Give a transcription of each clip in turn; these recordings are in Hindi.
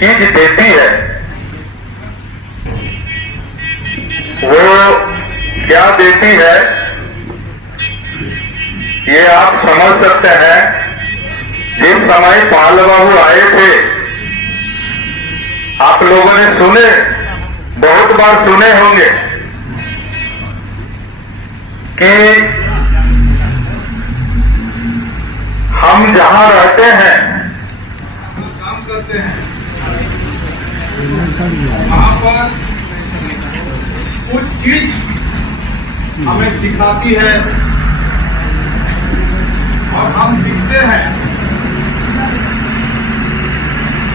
चीज देती है वो क्या देती है ये आप समझ सकते हैं। जिस समय पाल बाबू आए थे आप लोगों ने सुने, बहुत बार सुने होंगे कि हम जहां रहते हैं, काम करते हैं, वहां पर कुछ चीज हमें सिखाती है और हम सीखते हैं।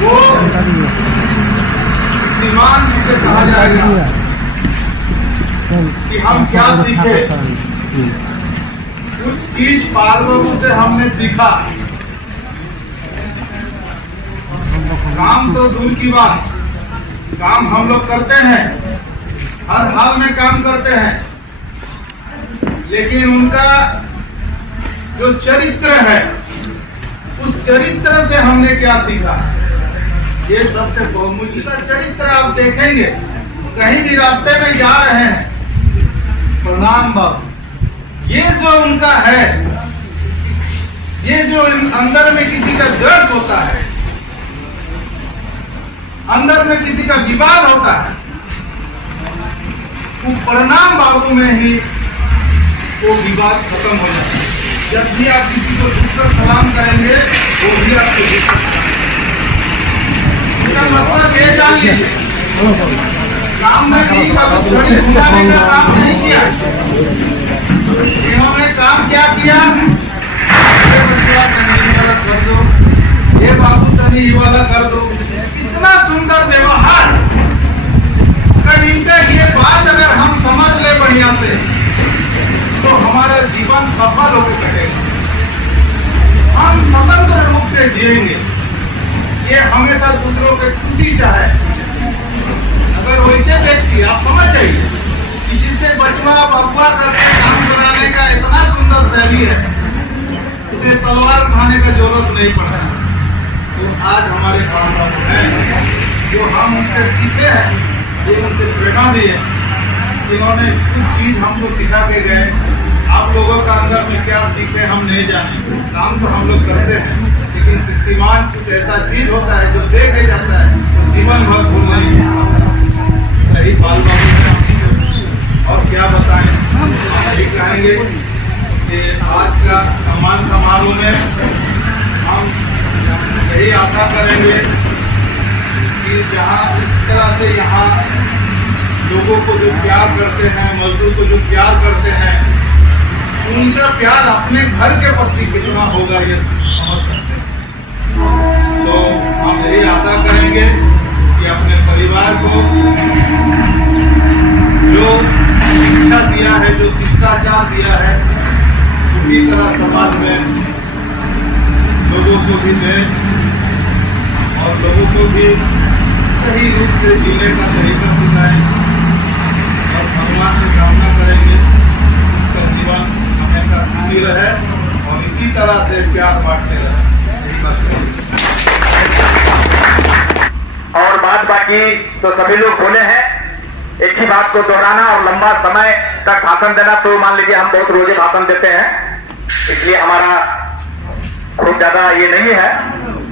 वो ईमान जिसे कहा जाएगा कि हम क्या सीखे। कुछ चीज पाल बाबू से हमने सीखा। काम तो दूर की बात, काम हम लोग करते हैं, हर हाल में काम करते हैं, लेकिन उनका जो चरित्र है उस चरित्र से हमने क्या सीखा, ये सबसे बहुमूल्य का चरित्र आप देखेंगे। कहीं भी रास्ते में जा रहे हैं, प्रणाम बाबू, ये जो उनका है, ये जो अंदर में किसी का दर्द होता है, अंदर में किसी का विवाद होता है, वो प्रणाम बाबू में ही वो विवाद खत्म हो जाता है। जब भी आप किसी को झुककर सलाम करेंगे वो भी आपको झुककर इसका मतलब ये जान लीजिए, काम में भी कभी छड़ी उठाने का काम नहीं किया। इन्होंने काम क्या किया, ये बच्चा तनी वाला कर दो, ये बाबू तनी वाला कर दो। इतना सुंदर व्यवहार, अगर इनका ये बात अगर हम समझ ले बढ़िया से तो हमारा जीवन सफल होकर कटेगा। हम स्वतंत्र रूप से जिएंगे। ये हमेशा दूसरों के खुशी चाहे। अगर वैसे व्यक्ति आप समझ जाइए कि जिससे बचवा बबुआ करके काम कराने का इतना सुंदर शैली है, उसे तलवार उठाने का जरूरत नहीं पड़ता। तो आज हमारे काम हैं जो हम उनसे सीखे हैं, जो उनसे प्रेरणा दी है, जिन्होंने कुछ चीज हमको सिखा के गए। आप लोगों का अंदर में क्या सीखे हम नहीं जाने। काम तो हम लोग करते हैं, लेकिन कीर्तिमान कुछ ऐसा चीज होता है जो दे के जाता है, तो जीवन भर भूल नहीं जाता। यही बाल बाबू और क्या बताएं, यही कहेंगे कि आज का सम्मान समारोह में हम यही आशा करेंगे कि जहाँ इस तरह से यहाँ लोगों को जो प्यार करते हैं, मजदूर को जो प्यार करते हैं, उनका प्यार अपने घर के प्रति कितना होगा ये समझ सकते हैं। तो हम यही आशा करेंगे कि अपने परिवार को जो शिक्षा दिया है, जो शिष्टाचार दिया है, उसी तरह समाज में लोगों को भी दें और लोगों को भी सही रूप से जीने का तरीका सिखाएं। और भगवान से कामना करेंगे उसका जीवन हमेशा खुशी रहे और इसी तरह से प्यार बांटते रहे। और बात बाकी तो सभी लोग बोले हैं। एक ही बात को दोहराना और लंबा समय तक भाषण देना, तो मान लीजिए हम बहुत रोजे भाषण देते हैं, इसलिए हमारा खूब ज्यादा ये नहीं है।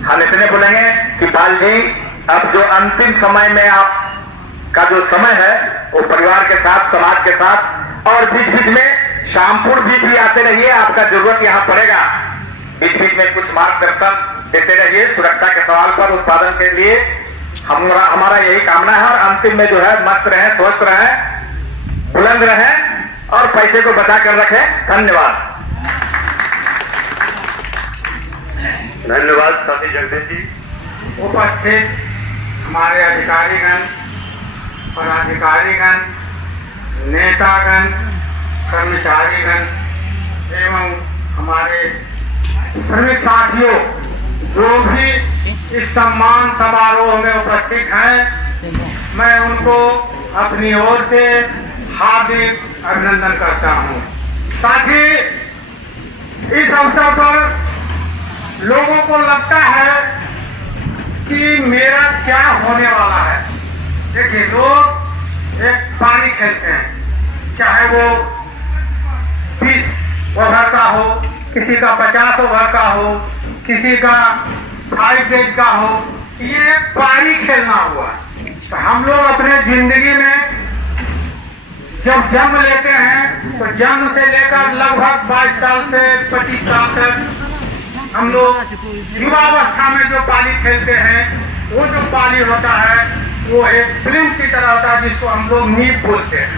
हम इतने बोलेंगे कि बाल जी अब जो अंतिम समय में आप का जो समय है वो परिवार के साथ, समाज के साथ, और बीच बीच में शामपुर भी आते रहिए। आपका जरूरत यहाँ पड़ेगा। बीच बीच में कुछ मार्गदर्शन देते रहिए सुरक्षा के सवाल पर, उत्पादन के लिए हमारा यही कामना है। और अंतिम में जो है मस्त रहे, स्वस्थ रहे, बुलंद रहे और पैसे को बचा कर रखें। धन्यवाद। धन्यवाद साथी जगदीश जी। उपस्थित हमारे अधिकारीगण, पदाधिकारीगण, नेतागण, कर्मचारीगण एवं हमारे श्रमिक साथियों जो भी इस सम्मान समारोह में उपस्थित हैं, मैं उनको अपनी ओर से हार्दिक अभिनंदन करता हूं। साथ ही इस अवसर पर लोगों को लगता है कि मेरा क्या होने वाला है। देखिए, लोग एक पानी खेलते हैं, चाहे वो 20 ओवर का हो, किसी का 50 ओवर का हो, किसी का 5 डेज का हो, ये एक पारी खेलना हुआ। तो हम लोग अपने जिंदगी में जब जन्म लेते हैं तो जन्म से लेकर लगभग 22 साल से 25 साल तक हम लोग युवावस्था में जो पानी खेलते हैं, वो जो पानी होता है वो एक फिल्म की तरह होता है, जिसको हम लोग नींव बोलते हैं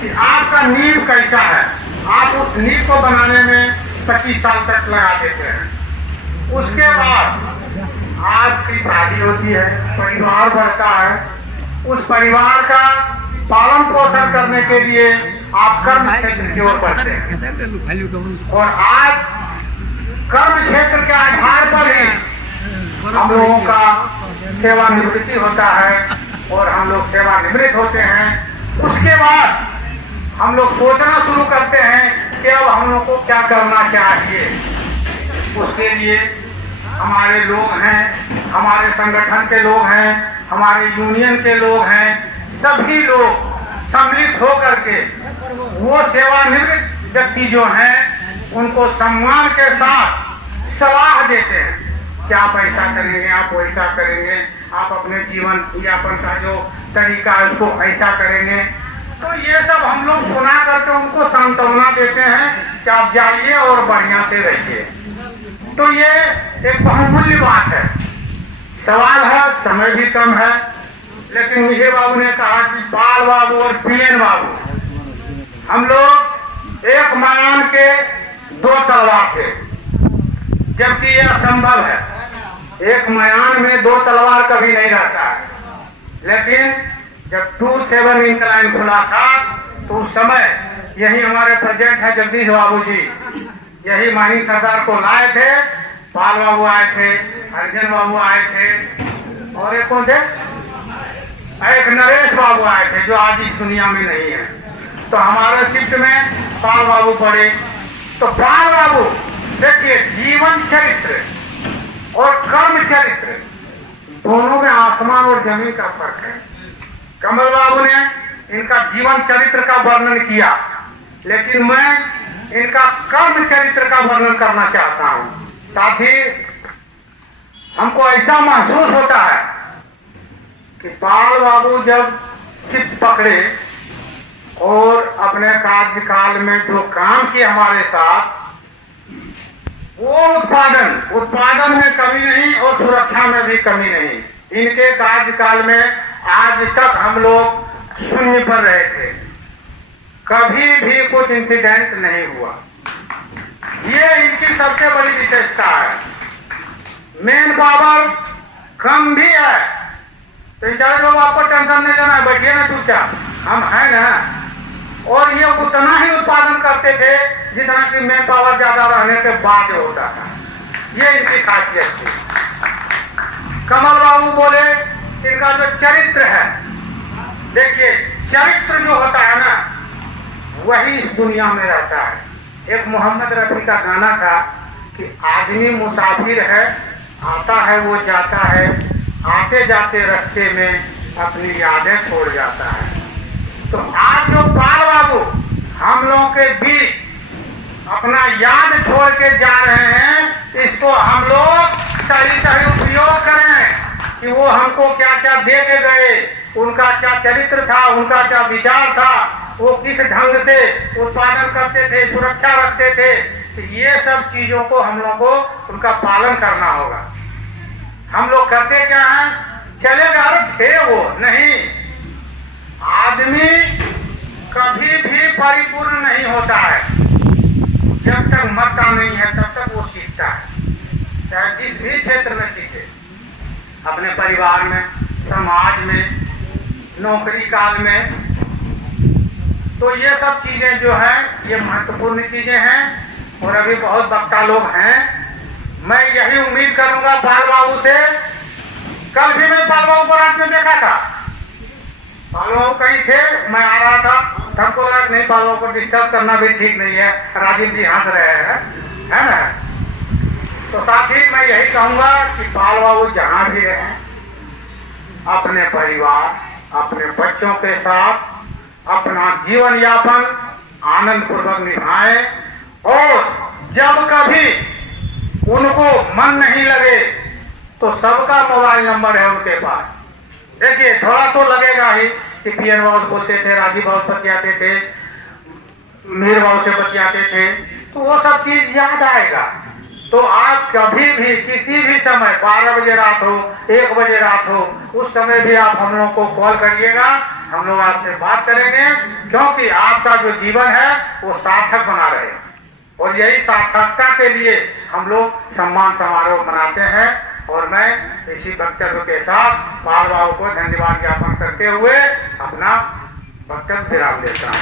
कि आपका नींव कैसा है। आप उस नींव को बनाने में 25 साल तक लगा देते हैं। उसके बाद आपकी शादी होती है, परिवार बढ़ता है, उस परिवार का पालन पोषण करने के लिए आप कर्म क्षेत्र की ओर बढ़ते हैं। और आज कर्म क्षेत्र के आधार पर ही हम लोगों का सेवानिवृत्ति होता है और हम लोग सेवानिवृत्त होते हैं। उसके बाद हम लोग सोचना शुरू करते हैं कि अब हम लोग को क्या करना चाहिए। उसके लिए हमारे लोग हैं, हमारे संगठन के लोग हैं, हमारे यूनियन के लोग हैं, सभी लोग सम्मिलित होकर के वो सेवानिवृत्त व्यक्ति जो हैं उनको सम्मान के साथ सलाह देते हैं कि आप ऐसा करेंगे, आप वैसा करेंगे, आप अपने जीवन यापन का जो तरीका है उसको ऐसा करेंगे। तो ये सब हम लोग सुना करके उनको सांत्वना देते हैं कि आप जाइए और बढ़िया से रहिए। तो ये एक बहुमूल्य बात है। सवाल है, समय भी कम है, लेकिन मुझे बाबू ने कहा कि बाल बाबू और पीएन बाबू, हम लोग एक मयान के 2 तलवार थे, जबकि यह असंभव है। एक मयान में 2 तलवार कभी नहीं रहता है। लेकिन जब 27 इंक्लाइन खुला था तो उस समय यही हमारे प्रेसिडेंट है जगदीश बाबू जी, यही मानी सरदार को लाए थे। पाल बाबू आए थे, अर्जन बाबू आए थे, और एक कौन थे, एक नरेश बाबू आए थे जो आज इस दुनिया में नहीं है। तो हमारे शिफ्ट में पाल बाबू पड़े। तो पाल बाबू देखिए, जीवन चरित्र और कर्म चरित्र दोनों में आसमान और जमीन का फर्क है। कमल बाबू ने इनका जीवन चरित्र का वर्णन किया, लेकिन मैं इनका कर्म चरित्र का वर्णन करना चाहता हूं। साथ ही हमको ऐसा महसूस होता है कि पाल बाबू जब चित पकड़े और अपने कार्यकाल में जो काम किए हमारे साथ, वो उत्पादन में कमी नहीं और सुरक्षा में भी कमी नहीं। इनके कार्यकाल में आज तक हम लोग शून्य पर रहे थे, कभी भी कुछ इंसिडेंट नहीं हुआ। ये इनकी सबसे बड़ी विशेषता है। मेन पावर कम भी है, तो बेचारे लोग आपको टेंशन नहीं लेना है, बैठिए ना चुपचाप, हम है ना। और ये उतना ही उत्पादन करते थे जितना कि मेन पावर ज्यादा रहने के बाद होता था। ये इनकी खासियत थी। कमल बाबू बोले इनका जो चरित्र है, देखिए चरित्र जो होता है ना, वही इस दुनिया में रहता है। एक मोहम्मद रफी का गाना था कि आदमी मुसाफिर है, आता है वो जाता है, आते जाते रास्ते में अपनी यादें छोड़ जाता है। तो आज जो पाल बाबू हम लोगों के बीच अपना याद छोड़ के जा रहे हैं, इसको हम लोग सही उपयोग करें कि वो हमको क्या क्या दे के गए, उनका क्या चरित्र था, उनका क्या विचार था, वो किस ढंग से उत्पादन करते थे, सुरक्षा रखते थे। तो ये सब चीजों को हम लोग को उनका पालन करना होगा। हम लोग करते क्या हैं, चलेगा थे वो नहीं। आदमी कभी भी परिपूर्ण नहीं होता है, जब तक मरता नहीं है तब तक वो सीखता है, चाहे जिस भी क्षेत्र में सीखे, अपने परिवार में, समाज में, नौकरी काल में। तो ये सब चीजें जो है ये महत्वपूर्ण चीजें हैं। और अभी बहुत वक्ता लोग हैं, मैं यही उम्मीद करूंगा पाल बाबू से। कल भी मैं पाल बाबू को रात में देखा था, पाल बाबू कहीं थे, मैं आ रहा था, हमको लगा नहीं पाल बाबू को डिस्टर्ब करना भी ठीक नहीं है, राजीव जी हंस रहे हैं, है ना। तो साथ ही मैं यही कहूंगा कि बाल बाबू जहां भी रहें, अपने परिवार, अपने बच्चों के साथ अपना जीवन यापन आनंद पूर्वक निभाएं। और जब कभी उनको मन नहीं लगे तो सबका मोबाइल नंबर है उनके पास। देखिए थोड़ा तो लगेगा ही कि पीएन बाबू बोलते थे, राजीव बाबू बतियाते थे, मीर बाबू से बतियाते थे, तो वो सब चीज याद आएगा। तो आप कभी भी किसी भी समय 12 बजे रात हो, 1 बजे रात हो, उस समय भी आप हम लोग को कॉल करिएगा, हम लोग आपसे बात करेंगे, क्योंकि आपका जो जीवन है वो सार्थक बना रहे। और यही सार्थकता के लिए हम लोग सम्मान समारोह मनाते हैं। और मैं इसी वक्तव्य के साथ बाल बाबू को धन्यवाद ज्ञापन करते हुए अपना वक्तव्य विराम देता हूँ,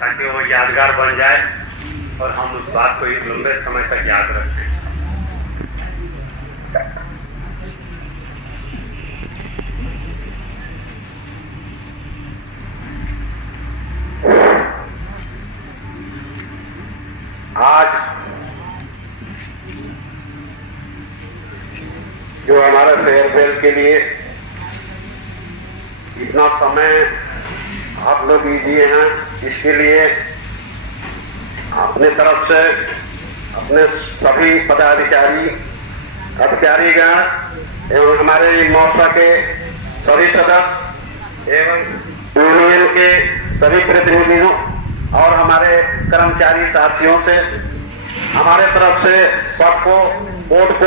ताकि वो यादगार बन जाए और हम उस बात को एक लंबे समय तक याद रखें। आज जो हमारा फेयरवेल के लिए इतना समय आप लोग दिए हैं, इसके लिए अपने तरफ से अपने सभी पदाधिकारी, अधिकारीगण एवं हमारे मौसा के सभी सदस्य एवं यूनियन के सभी प्रतिनिधियों और हमारे कर्मचारी साथियों से हमारे तरफ से सबको कोट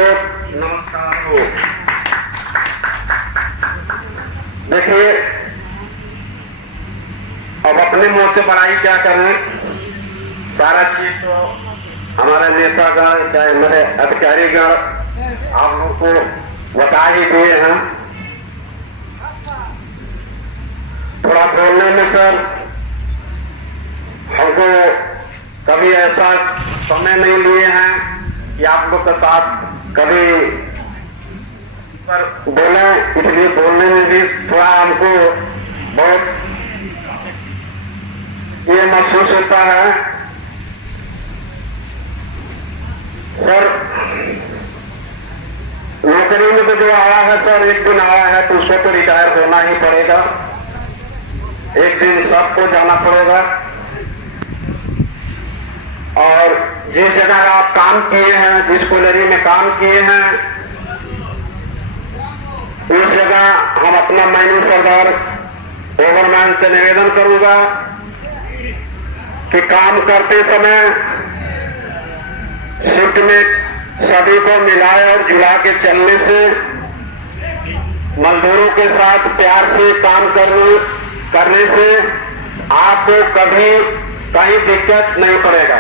नमस्कार हो। देखिए अब अपने मुंह से बड़ाई क्या करें, सारा चीज तो हमारे नेतागण चाहे मेरे अधिकारीगण आप लोग को बता ही दिए हैं। थोड़ा बोलने में सर हमको कभी ऐसा समय नहीं लिए हैं कि आप लोग के साथ कभी बोले, इसलिए बोलने में भी थोड़ा हमको बहुत ये महसूस होता है। सर नौकरी में तो जो आया है सर, एक दिन आया है तो उसको तो रिटायर होना ही पड़ेगा, एक दिन सबको जाना पड़ेगा। और जिस जगह आप काम किए हैं, जिस कॉलेज में काम किए हैं, उस जगह हम अपना माननीय सरदार ओवरमैन से निवेदन करूंगा कि काम करते समय शिफ्ट में सभी को मिलाए और जुला के चलने से, मजदूरों के साथ प्यार से काम करने से आपको कभी कहीं दिक्कत नहीं पड़ेगा।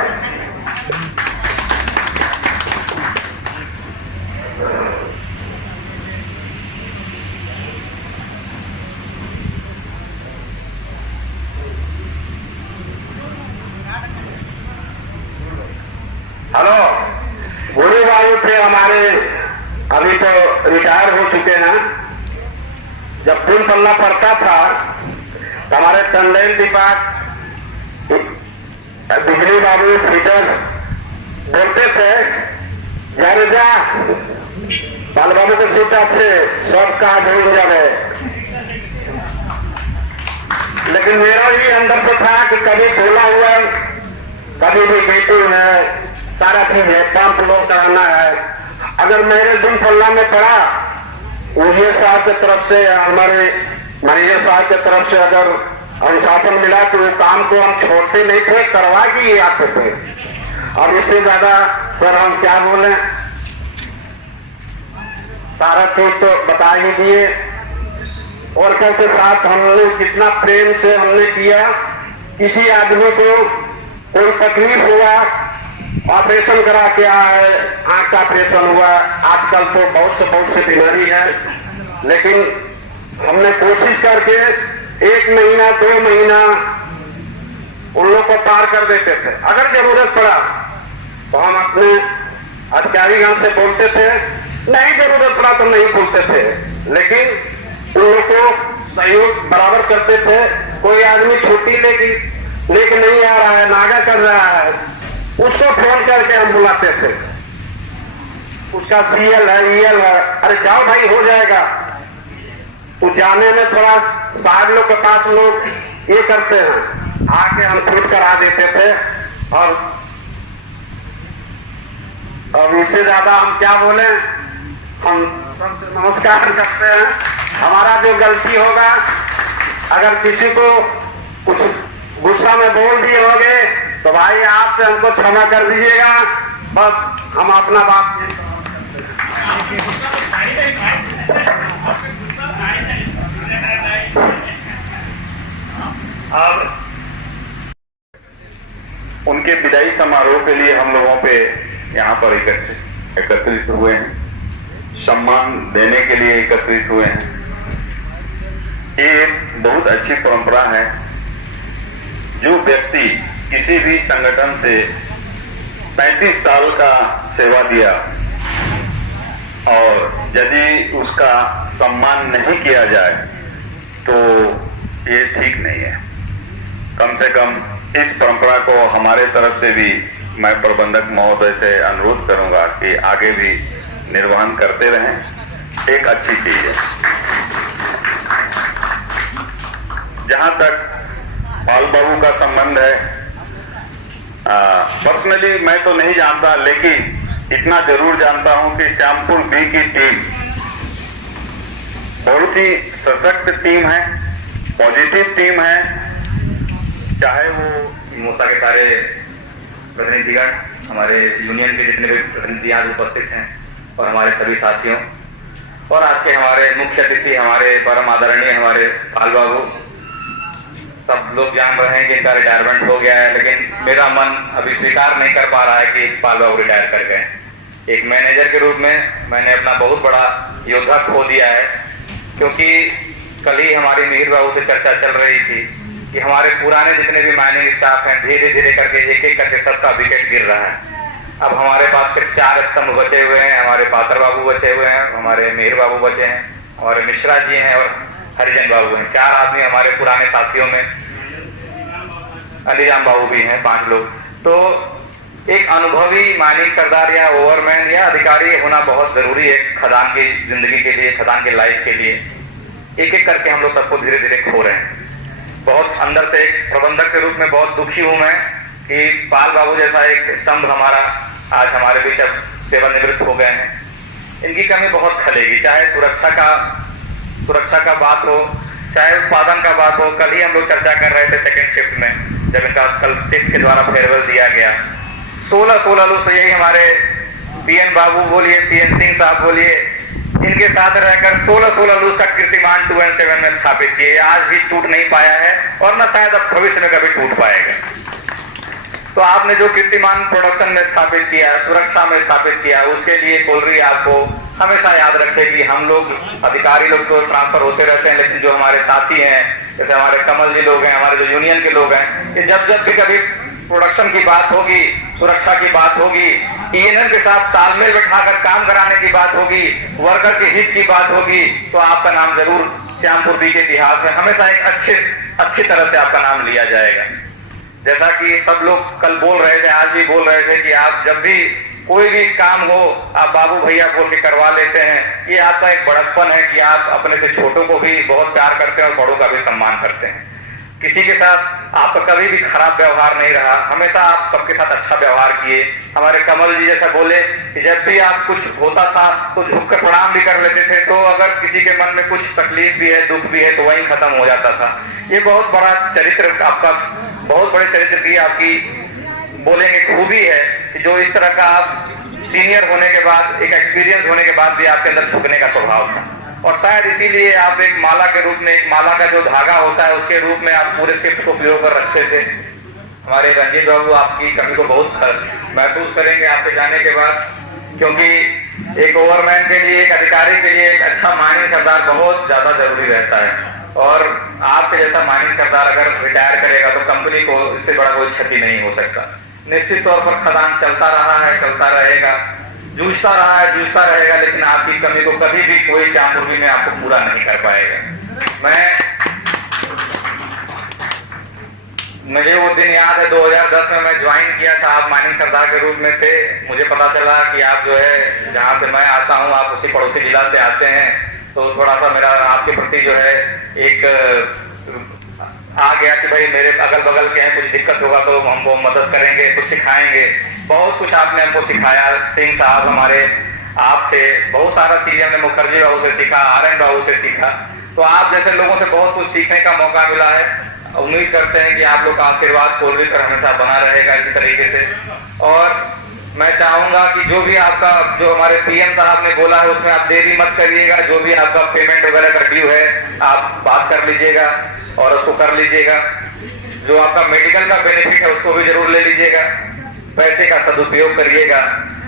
हेलो, गुरु बाबू थे हमारे, अभी तो रिटायर हो चुके हैं। जब 3 पल्ला पड़ता था तो हमारे टंडेल दीपक बिजली बाबू फिटर बोलते थे, जा बाल बाबू के सीटा से सब कहा भूल जाए। लेकिन मेरा भी अंदर से था कि कभी बोला हुआ, कभी भी बेटी है, सारा चीज है, पंप लोग कराना है। अगर मेरे दिन पल्ला में पड़ा, मुझे साहब की तरफ से, हमारे मैनेजर साहब की तरफ से अगर अनुशासन मिला तो वो काम को हम छोड़ते नहीं थे, करवा के ही आते थे। अब इससे ज्यादा सर हम क्या बोले, सारा चीज तो बता ही दिए। और के साथ हमने जितना प्रेम से हमने किया, किसी आदमी को कोई तकलीफ हुआ, ऑपरेशन करा के आया है, आंख का ऑपरेशन हुआ, आजकल तो बहुत से बीमारी है, लेकिन हमने कोशिश करके 1 महीना 2 महीना उन लोग को पार कर देते थे। अगर जरूरत पड़ा तो हम अपने अधिकारीगण से बोलते थे, नहीं जरूरत पड़ा तो नहीं बोलते थे, लेकिन उन लोग को सहयोग बराबर करते थे। कोई आदमी छुट्टी लेके नहीं आ रहा है, नागा कर रहा है, उसको फोन करके हम बुलाते थे, उसका सीएल है, ईएल है, अरे जाओ भाई हो जाएगा। तो जाने में थोड़ा 60 लोग के 5 लोग ये करते हैं, आके हम खुद करा देते थे। और अब इससे ज्यादा हम क्या बोले, हम सबसे नमस्कार करते हैं। हमारा जो गलती होगा, अगर किसी को कुछ गुस्सा में बोल दिए होंगे तो भाई आपसे हमको क्षमा कर दीजिएगा। बस हम अपना बात अब उनके विदाई समारोह के लिए हम लोगों पे यहाँ पर एकत्रित हुए हैं, सम्मान देने के लिए एकत्रित हुए हैं। ये एक बहुत अच्छी परंपरा है। जो व्यक्ति किसी भी संगठन से 35 साल का सेवा दिया और यदि उसका सम्मान नहीं किया जाए तो ये ठीक नहीं है। कम से कम इस परंपरा को हमारे तरफ से भी मैं प्रबंधक महोदय से अनुरोध करूंगा कि आगे भी निर्वहन करते रहें। एक अच्छी चीज है। जहां तक पाल बाबू का संबंध है, पर्सनली मैं तो नहीं जानता, लेकिन इतना जरूर जानता हूं कि श्यामपुर बी की टीम बहुत ही सशक्त टीम है, पॉजिटिव टीम है। चाहे वो मोसा के सारे प्रतिनिधिगण, हमारे यूनियन के जितने भी प्रतिनिधि आज उपस्थित हैं, और हमारे सभी साथियों, और आज के हमारे मुख्य अतिथि हमारे परम आदरणीय हमारे पाल बाबू, सब लोग जान रहे हैं कि इनका रिटायरमेंट हो गया है, लेकिन मेरा मन अभी स्वीकार नहीं कर पा रहा है कि पाल बाबू रिटायर कर गए। एक मैनेजर के रूप में मैंने अपना बहुत बड़ा योद्धा खो दिया है, क्योंकि कल ही हमारी मिहिर बाबू से चर्चा चल रही थी कि हमारे पुराने जितने भी माइनिंग स्टाफ हैं, धीरे धीरे करके एक एक करके सबका विकेट गिर रहा है। अब हमारे पास सिर्फ 4 स्तंभ बचे हुए हैं। हमारे पातर बाबू बचे हुए हैं, हमारे मिहिर बाबू बचे हैं, और मिश्रा जी हैं, और हरिजन बाबू हैं। 4 आदमी हमारे पुराने साथियों में, अलीराम बाबू भी हैं, 5 लोग। तो एक अनुभवी माइनिंग सरदार या ओवरमैन या अधिकारी होना बहुत जरूरी है खदान की जिंदगी के लिए, खदान के लाइफ के लिए। एक एक करके हम लोग सबको धीरे धीरे खो रहे हैं। बहुत अंदर से एक प्रबंधक के रूप में बहुत दुखी हूं मैं कि पाल बाबू जैसा एक स्तंभ हमारा आज हमारे बीच अब सेवानिवृत्त हो गए हैं। इनकी कमी बहुत खलेगी, चाहे सुरक्षा का बात हो, चाहे उत्पादन का बात हो। कल ही हम लोग चर्चा कर रहे थे सेकंड शिफ्ट में, जब इनका कल शिफ्ट के द्वारा फेयरवेल दिया गया। 16 लोग, यही हमारे पीएन बाबू बोलिए, पीएन सिंह साहब बोलिए, इनके साथ रहकर 16 लूज का कीर्तिमान 217 में स्थापित किए। आज भी टूट नहीं पाया है, और न शायद अब भविष्य में कभी टूट पाएगा। तो आपने जो कीर्तिमान प्रोडक्शन में स्थापित किया, सुरक्षा में स्थापित किया, उसके लिए कोलरी आपको हमेशा याद रखे कि हम लोग अधिकारी लोग तो ट्रांसफर होते रहते हैं, लेकिन जो हमारे साथी हैं, जैसे हमारे कमल जी लोग हैं, हमारे जो यूनियन के लोग हैं, कि जब भी कभी प्रोडक्शन की बात होगी, सुरक्षा की बात होगी, ईएनएम के साथ तालमेल बैठाकर काम कराने की बात होगी, वर्कर के हित की बात होगी, तो आपका नाम जरूर श्यामपुर बी के इतिहास में हमेशा एक अच्छी तरह से आपका नाम लिया जाएगा। जैसा कि सब लोग कल बोल रहे थे, आज भी बोल रहे थे कि आप जब भी कोई भी काम हो आप बाबू भैया बोल के करवा लेते हैं। ये आपका एक बड़प्पन है कि आप अपने से छोटों को भी बहुत प्यार करते हैं और बड़ों का भी सम्मान करते हैं। किसी के साथ आपका कभी भी खराब व्यवहार नहीं रहा, हमेशा आप सबके साथ अच्छा व्यवहार किए। हमारे कमल जी जैसा बोले कि जब भी आप कुछ होता था तो झुक कर प्रणाम भी कर लेते थे, तो अगर किसी के मन में कुछ तकलीफ भी है, दुख भी है, तो वहीं खत्म हो जाता था। ये बहुत बड़ा चरित्र आपका, बहुत बड़े चरित्र की आपकी बोलेंगे खूबी है कि जो इस तरह का आप सीनियर होने के बाद, एक एक्सपीरियंस होने के बाद भी आपके अंदर झुकने का स्वभाव था। और शायद इसीलिए आप एक माला के रूप में, एक माला का जो धागा होता है उसके रूप में आप पूरे शिफ्ट को उपयोग कर रखते थे। हमारे रंजीत बाबू आपकी कमी को बहुत महसूस करेंगे आपके जाने के बाद, क्योंकि एक ओवरमैन के लिए, एक अधिकारी के लिए एक अच्छा माइनिंग सरदार बहुत ज्यादा जरूरी रहता है। और आपके जैसा माइनिंग सरदार अगर रिटायर करेगा तो कंपनी को इससे बड़ा कोई क्षति नहीं हो सकता। निश्चित तौर पर खदान चलता रहा है, चलता रहेगा, जूझता रहा है, जूझता रहेगा, लेकिन आपकी कमी को कभी भी कोई श्यामपुर में आपको पूरा नहीं कर पाएगा। मुझे वो दिन याद है, 2010 में मैं ज्वाइन किया था, आप माइनिंग सरदार के रूप में थे। मुझे पता चला कि आप जो है जहाँ से मैं आता हूँ, आप उसी पड़ोसी जिला से आते हैं, तो थोड़ा सा मेरा आपके प्रति जो है एक आ गया कि भाई मेरे अगल बगल के हैं, कुछ दिक्कत होगा तो हमको मदद करेंगे, कुछ सिखाएंगे। बहुत कुछ आपने हमको सिखाया। सिंह साहब हमारे आप थे, बहुत सारा चीजें हमने मुखर्जी बाबू से सीखा, आरएन बाबू से सीखा। तो आप जैसे लोगों से बहुत कुछ सीखने का मौका मिला है। उम्मीद करते हैं कि आप लोग का आशीर्वाद कोलवी पर हमेशा बना रहेगा इसी तरीके से। और मैं चाहूंगा कि जो भी आपका, जो हमारे पीएम साहब ने बोला है उसमें आप देरी मत करिएगा। जो भी आपका पेमेंट वगैरह का ड्यू है आप बात कर लीजिएगा और उसको कर लीजिएगा। जो आपका मेडिकल का बेनिफिट है उसको भी जरूर ले लीजिएगा। पैसे का सदुपयोग करिएगा।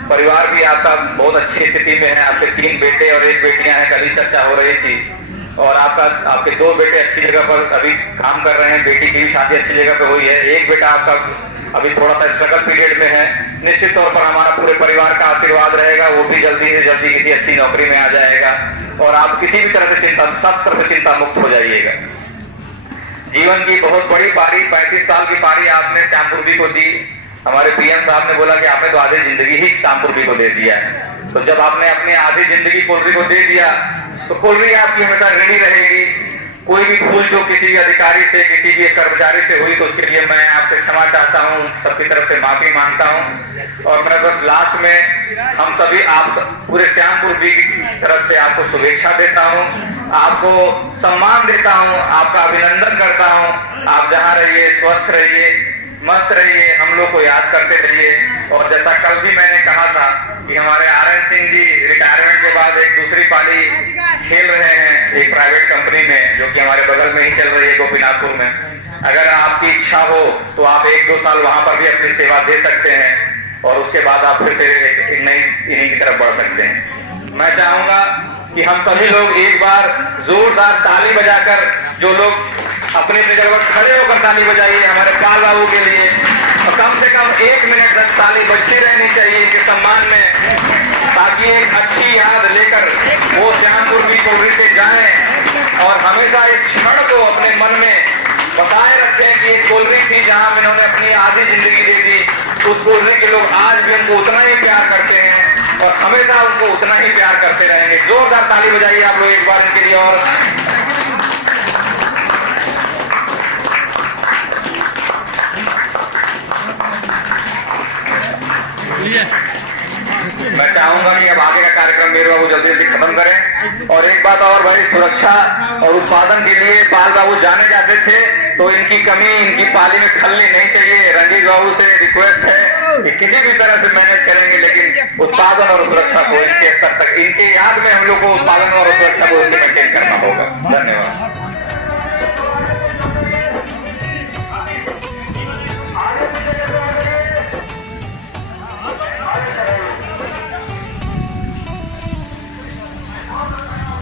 परिवार भी आपका बहुत अच्छी स्थिति में है। आपके 3 बेटे और 1 बेटियां हैं, कल ही चर्चा हो रही थी। और आपके 2 बेटे अच्छी जगह पर अभी काम कर रहे हैं, बेटी की भी शादी अच्छी जगह पे हुई है। 1 बेटा आपका अभी थोड़ा सा स्ट्रगल पीरियड में है। निश्चित तौर पर हमारा पूरे परिवार का आशीर्वाद रहेगा, वो भी जल्दी से जल्दी किसी अच्छी नौकरी में आ जाएगा। और आप किसी भी तरह से चिंता, सब तरह से चिंता मुक्त हो जाइएगा। जीवन की बहुत बड़ी पारी, 35 साल की पारी आपने श्यामपुर को दी। हमारे पीएम साहब ने बोला कि आपने तो आधी जिंदगी ही श्यामपुर को दे दिया है। तो जब आपने अपनी आधी जिंदगी कोलवी को दे दिया तो कोलवी आपकी हमेशा ऋणी रहेगी। कोई भी भूल जो किसी भी अधिकारी से, किसी भी कर्मचारी से हुई तो उसके लिए मैं आपसे क्षमा चाहता हूँ, सबकी तरफ से माफी मांगता हूँ। और मैं बस लास्ट में हम सभी आप पूरे श्यामपुर की तरफ से आपको शुभेच्छा देता हूँ, आपको सम्मान देता हूँ, आपका अभिनंदन करता हूँ। आप जहाँ रहिए स्वस्थ रहिए, मस्त रहिए, हम लोग को याद करते रहिए। और जैसा कल भी मैंने कहा था कि हमारे आरएन सिंह जी रिटायरमेंट के बाद एक दूसरी पाली खेल रहे हैं एक प्राइवेट कंपनी में, जो कि हमारे बगल में ही चल रही है गोपीनाथपुर में। अगर आपकी इच्छा हो तो आप 1-2 साल वहां पर भी अपनी सेवा दे सकते हैं और उसके बाद आप फिर एक नई इनिंग की तरफ बढ़ सकते हैं। मैं चाहूंगा कि हम सभी लोग एक बार जोरदार ताली बजाकर, जो लोग अपने जगह पर खड़े होकर ताली बजाइए हमारे पाल बाबू के लिए। और कम से कम 1 मिनट तक ताली बजती रहनी चाहिए इनके सम्मान में, ताकि एक अच्छी याद लेकर वो श्यामपुर की कोलवी से जाएं और हमेशा इस क्षण को अपने मन में बताए रखें कि एक कोलवी थी जहां इन्होंने अपनी आधी जिंदगी दे दी। उस कोलवी के लोग आज भी उनको उतना ही प्यार करते हैं और हमेशा उनको उतना ही प्यार करते रहेंगे। जोरदार ताली बजाइए आप लोग एक बार इनके लिए। और मैं चाहूंगा कि अब आगे का कार्यक्रम मेरे बाबू जल्दी जल्दी खत्म करें। और एक बात और भाई, सुरक्षा और उत्पादन के लिए पाल बाबू जाने जाते थे तो इनकी कमी, इनकी पाली में खलनी नहीं चाहिए। रंजीत बाबू से रिक्वेस्ट है कि किसी भी तरह से मैनेज करेंगे, लेकिन उत्पादन और सुरक्षा को इनके स्तर तक, इनके याद में हम लोग को उत्पादन और सुरक्षा को